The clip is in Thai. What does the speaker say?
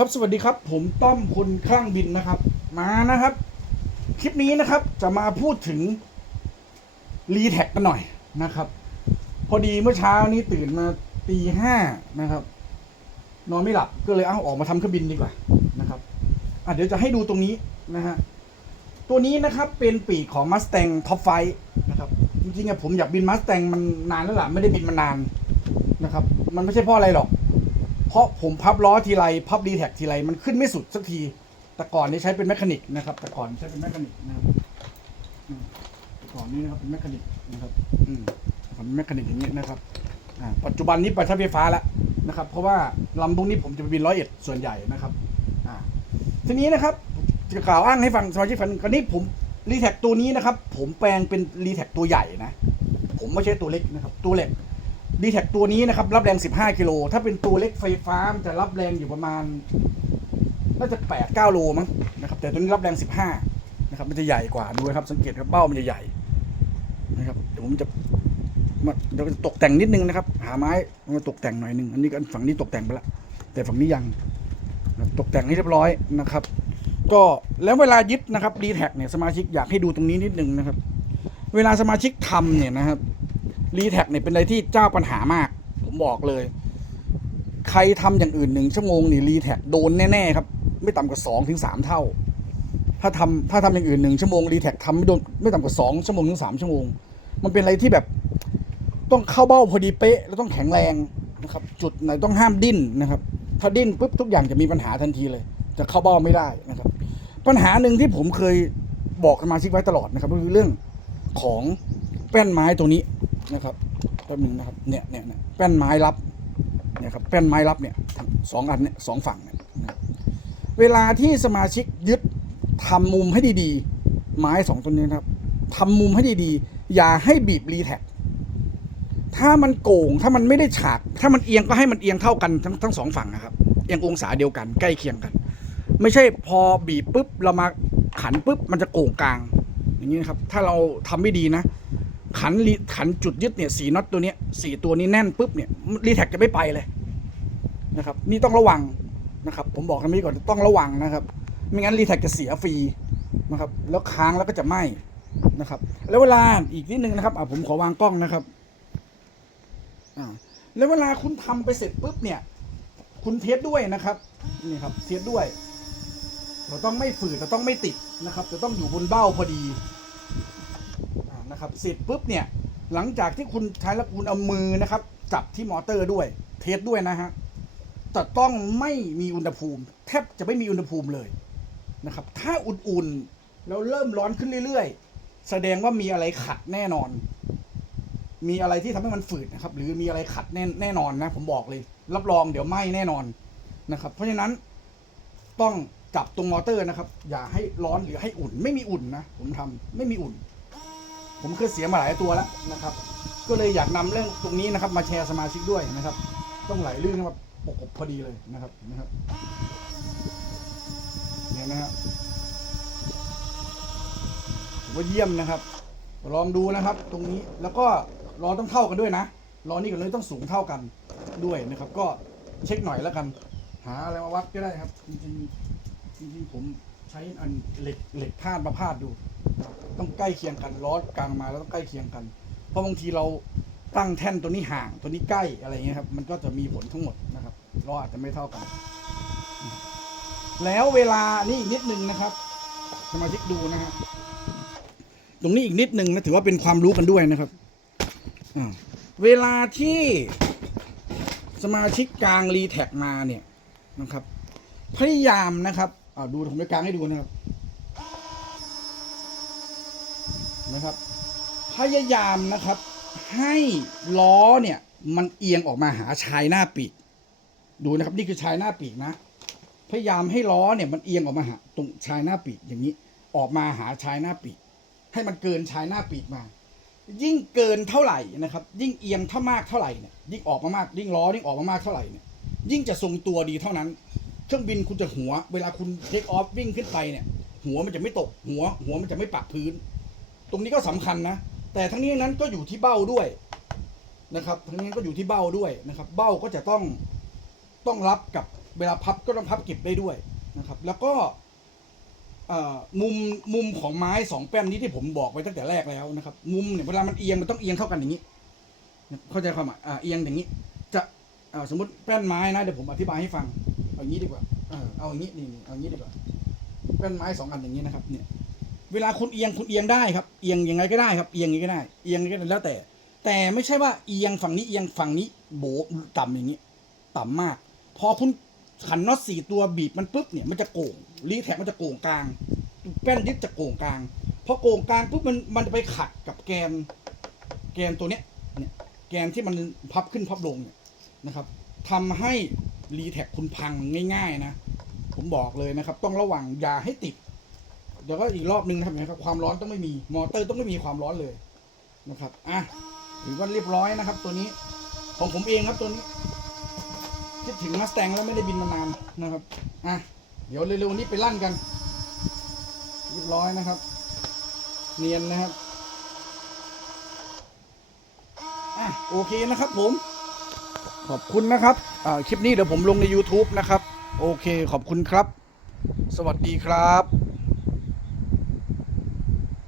ครับสวัสดีครับ ผมต้อมคนข้างบินนะครับ มานะครับ คลิปนี้นะครับจะมาพูดถึงรีแท็กกันหน่อยนะครับ พอดีเมื่อเช้านี้ตื่นมาตีห้านะครับ นอนไม่หลับก็เลยเอาออกมาทำเครื่องบินดีกว่านะครับอะเดี๋ยวจะให้ดูตรงนี้นะฮะตัวนี้นะครับเป็นปีกของ Mustang Top ไฟนะครับจริงๆอะผมอยากบิน Mustang มันนานแล้วล่ะไม่ได้บินมานานนะครับ มันไม่ใช่เพราะอะไรหรอก เพราะผมพับล้อทีไรพับดีแท็กทีไรมันขึ้นไม่สุดสักที แต่ก่อนนี่ใช้เป็นแมคานิกนะครับ แต่ก่อนใช้เป็นแมคานิกนะครับแต่ก่อนนี้นะครับเป็นแมคานิกนะครับ อืมผมแมคานิกอย่างเงี้ยนะครับ อ่า ปัจจุบันนี้ไปใช้ไฟฟ้าแล้วนะครับ เพราะว่าลำพวกนี้ผมจะไปบินร้อยเอ็ดส่วนใหญ่นะครับ อ่า ทีนี้นะครับจะกล่าวอ้างให้ฟังสมาชิกฟังกันนี้ผมรีแท็กตัวนี้นะครับ ผมแปลงเป็นรีแท็กตัวใหญ่นะ ผมไม่ใช่ตัวเล็กนะครับ ตัวเล็ก ดีแท็กตัวนี้นะครับ รับแรง 15 กิโล ถ้าเป็นตัวเล็กไฟฟ้ามันจะรับแรงอยู่ประมาณ น่าจะ 8 9 โลมั้งนะครับ แต่ตัวนี้รับแรง 15 นะครับ มันจะใหญ่กว่าดูนะครับ สังเกตครับเบ้ามันจะใหญ่นะครับ เดี๋ยวผมจะมาเดี๋ยวจะตกแต่งนิดนึงนะครับ หาไม้มาตกแต่งหน่อยนึง อันนี้ก็ฝั่งนี้ตกแต่งไปล้วแต่ฝั่งนี้ยัง ตกแต่งให้เรียบร้อยนะครับ ก็แล้วเวลายึดนะครับดีแท็เนี่ยสมาชิกอยากให้ดูตรงนี้นิดนึงนะครับ เวลาสมาชิกทำเนี่ยนะครับ รีแท็กเนี่ยเป็นอะไรที่เจ้าปัญหามาก ผมบอกเลย ใครทำอย่างอื่นหนึ่งชั่วโมงนี่รีแท็กโดนแน่ๆครับ ไม่ต่ำกว่าสองถึงสามเท่า ถ้าทำถ้าทำอย่างอื่นหนึ่งชั่วโมงรีแท็กทำไม่โดนไม่ต่ำกว่าสองชั่วโมงถึงสามชั่วโมง มันเป็นอะไรที่แบบ ต้องเข้าเบ้าพอดีเป๊ะ แล้วต้องแข็งแรงนะครับ จุดไหนต้องห้ามดิ้นนะครับ ถ้าดิ้นปุ๊บทุกอย่างจะมีปัญหาทันทีเลย จะเข้าเบ้าไม่ได้นะครับ ปัญหาหนึ่งที่ผมเคยบอกสมาชิกไว้ตลอดนะครับก็คือเรื่องของแป้นไม้ตัวนี้ นะครับแป๊บหนึงนะครับเนี่ยเนี่ยเนี่ยแป้นไม้รับเนี่ยครับแป้นไม้รับเนี่ยสองอันเนี่ยสองฝั่งเนี่ยนะเวลาที่สมาชิกยึดทำมุมให้ดีๆ ไม้สองต้นนี้นะครับทำมุมให้ดีๆ อย่าให้บีบรีแท็กถ้ามันโก่งถ้ามันไม่ได้ฉาก ถ้ามันเอียงก็ให้มันเอียงเท่ากันทั้งทั้งสองฝั่งนะครับเอียงองศาเดียวกันใกล้เคียงกัน ไม่ใช่พอบีบปุ๊บเรามาขันปุ๊บมันจะโก่งกลาง อย่างนี้นครับ ถ้าเราทำไม่ดีนะ ขันขันจุดยึดเนี่ยสีน็อตตัวเนี้ยสี่ตัวนี้แน่นปุ๊บเนี่ยรีแท็กจะไม่ไปเลยนะครับ นี่ต้องระวังนะครับ ผมบอกกันนี้ก่อนต้องระวังนะครับ ไม่งั้นรีแท็กจะเสียฟรีนะครับ แล้วค้างแล้วก็จะไหม้นะครับ แล้วเวลาอีกนิดนึงนะครับอะผมขอวางกล้องนะครับอ่าแล้วเวลาคุณทำไปเสร็จปุ๊บเนี่ย คุณเทสด้วยนะครับนี่ครับเทสด้วยเราต้องไม่ฝืดเราต้องไม่ติดนะครับ จะต้องอยู่บนเบ้าพอดี นะครับเสร็จปุ๊บเนี่ยหลังจากที่คุณใช้แล้วคุณเอามือนะครับ จับที่มอเตอร์ด้วย เทสด้วยนะฮะแต่ต้องไม่มีอุณหภูมิ แทบจะไม่มีอุณหภูมิเลยนะครับ ถ้าอุ่นๆแล้วเริ่มร้อนขึ้นเรื่อยๆ แสดงว่ามีอะไรขัดแน่นอน มีอะไรที่ทำให้มันฝืดนะครับ หรือมีอะไรขัดแน่แน่นอนนะ ผมบอกเลย รับรองเดี๋ยวไหม้แน่นอนนะครับ เพราะฉะนั้นต้องจับตรงมอเตอร์นะครับ อย่าให้ร้อนหรือให้อุ่น ไม่มีอุ่นนะผมทำไม่มีอุ่น ผมเคยเสียมาหลายตัวแล้วนะครับ ก็เลยอยากนำเรื่องตรงนี้นะครับ มาแชร์สมาชิกด้วยนะครับ ต้องไหลลื่นมาปกบพอดีเลยนะครับนะครับเนี่ยนะฮะถือว่าเยี่ยมนะครับ ลองดูนะครับ ตรงนี้แล้วก็รอต้องเท่ากันด้วยนะรอนี่กับเลยต้องสูงเท่ากันด้วยนะครับ ก็เช็คหน่อยแล้วกัน หาอะไรมาวัดก็ได้ครับ จริงๆจริงๆผม ใช้อันเหล็กเหล็กพาดมาพาดดู ต้องใกล้เคียงกันล้อกลางมาแล้วต้องใกล้เคียงกัน เพราะบางทีเราตั้งแท่นตัวนี้ห่างตัวนี้ใกล้อะไรเงี้ยครับ มันก็จะมีผลทั้งหมดนะครับล้ออาจจะไม่เท่ากัน แล้วเวลานี่อีกนิดนึงนะครับสมาชิกดูนะฮะตรงนี้อีกนิดนึงนะถือว่าเป็นความรู้กันด้วยนะครับเวลาที่สมาชิกกลางรีแท็กมาเนี่ยนะครับ พยายามนะครับ อ่าดูผมจะกลางให้ดูนะครับ นะครับ พยายามนะครับ ให้ล้อเนี่ย มันเอียงออกมาหาชายหน้าปีก ดูนะครับ นี่คือชายหน้าปีกนะ พยายามให้ล้อเนี่ยมันเอียงออกมาหาตรงชายหน้าปีกอย่างนี้ ออกมาหาชายหน้าปีก ให้มันเกินชายหน้าปีกมา ยิ่งเกินเท่าไหร่นะครับ ยิ่งเอียงเท่ามากเท่าไหร่เนี่ยยิ่งออกมามากยิ่งล้อยิ่งออกมามากเท่าไหร่เนี่ยยิ่งจะทรงตัวดีเท่านั้น เครื่องบินคุณจะหัว เวลาคุณเทคออฟวิ่งขึ้นไปเนี่ย หัวมันจะไม่ตก หัว หัวมันจะไม่ปักพื้น ตรงนี้ก็สำคัญนะ แต่ทั้งนี้นั้นก็อยู่ที่เบ้าด้วยนะครับ ทั้งนี้ก็อยู่ที่เบ้าด้วยนะครับ เบ้าก็จะต้องต้องรับกับเวลาพับก็ต้องพับเก็บได้ด้วยนะครับ แล้วก็มุมมุมของไม้สองแป้นนี้ที่ผมบอกไว้ตั้งแต่แรกแล้วนะครับ มุมเนี่ยเวลามันเอียงมันต้องเอียงเท่ากันอย่างนี้ เข้าใจความหมายเอียงอย่างนี้ จะสมมติแป้นไม้นะเดี๋ยวผมอธิบายให้ฟัง เอาอย่างนี้ดีกว่าเออเอาอย่างนี้นี่เอาอย่างนี้ดีกว่าแป้นไม้สองอันอย่างนี้นะครับ เนี่ย เวลาคุณเอียงคุณเอียงได้ครับ เอียงยังไงก็ได้ครับ เอียงยังไงก็ได้ เอียงยังไงก็ได้แล้วแต่ แต่ไม่ใช่ว่าเอียงฝั่งนี้เอียงฝั่งนี้โบกต่ำอย่างนี้ ต่ำมาก พอคุณขันน็อตสี่ตัวบีบมันปุ๊บเนี่ยมันจะโก่งรีแท็กมันจะโก่งกลางแป้นยึดจะโก่งกลางพอโก่งกลางปุ๊บมันมันจะไปขัดกับแกน แกนตัวเนี้ยเนี่ยแกนที่มันพับขึ้นพับลงเนี่ยนะครับทำให้ รีแท็กคุณพังง่ายๆนะ ผมบอกเลยนะครับ ต้องระวังอย่าให้ติด เดี๋ยวก็อีกรอบนึงนะครับเนไหมครับ ความร้อนต้องไม่มี มอเตอร์ต้องไม่มีความร้อนเลยนะครับ อะถือว่าเรียบร้อยนะครับ ตัวนี้ของผมเองครับตัวนี้ คิดถึงมาสแตงแล้วไม่ได้บินมานานนะครับ อะ เดี๋ยวเร็วๆนี้ไปลั่นกัน เรียบร้อยนะครับ เนียนนะครับ อะโอเคนะครับผม ขอบคุณนะครับอ่าคลิปนี้เดี๋ยวผมลงใน YouTube นะครับ โอเคขอบคุณครับ สวัสดีครับ